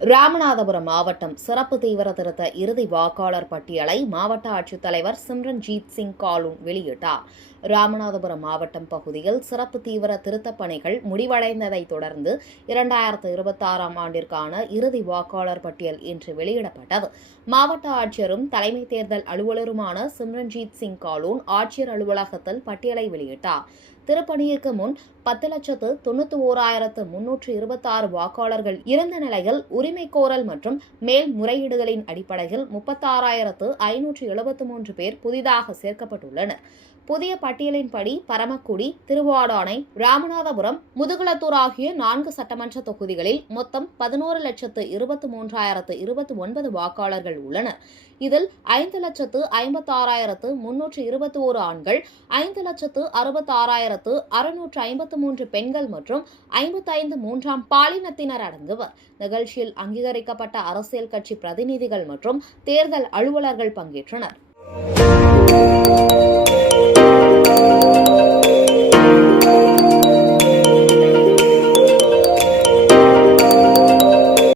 ராமநாதபுரம் மாவட்டம் சிறப்பு தீவிர திருத்த இறுதி வாக்காளர் பட்டியலை மாவட்ட ஆட்சித்தலைவர் சிம்ரன்ஜீத் சிங் காலூன் வெளியிட்டார். ராமநாதபுரம் மாவட்டம் பகுதியில் சிறப்பு தீவிர திருத்தப் பணிகள் முடிவடைந்ததைத் தொடர்ந்து 2026ஆம் ஆண்டிற்கான இறுதி வாக்காளர் பட்டியல் இன்று வெளியிடப்பட்டது. மாவட்ட ஆட்சியரும் தலைமை தேர்தல் அலுவலருமான சிம்ரன்ஜீத் சிங் காலூன் ஆட்சியர் அலுவலகத்தில் பட்டியலை வெளியிட்டார். திருப்பணிக்கு முன் 10,91,326 வாக்காளர்கள் இருந்த நிலையில் உரிமை கோரல் மற்றும் மேல்முறையீடுகளின் அடிப்படையில் 36,573 பேர் புதிதாக சேர்க்கப்பட்டுள்ளனர். புதிய பட்டியலின்படி பரமக்குடி, திருவாடானை, ராமநாதபுரம், முதுகுளத்தூர் ஆகிய 4 சட்டமன்ற தொகுதிகளில் மொத்தம் 11,23,029 வாக்காளர்கள் உள்ளனர். இதில் 5,56,321 ஆண்கள், 5,66,653 பெண்கள் மற்றும் 55 மூன்றாம் பாலினத்தினர் அடங்குவர். நிகழ்ச்சியில் அங்கீகரிக்கப்பட்ட அரசியல் கட்சி பிரதிநிதிகள் மற்றும் தேர்தல் அலுவலர்கள் பங்கேற்றனர்.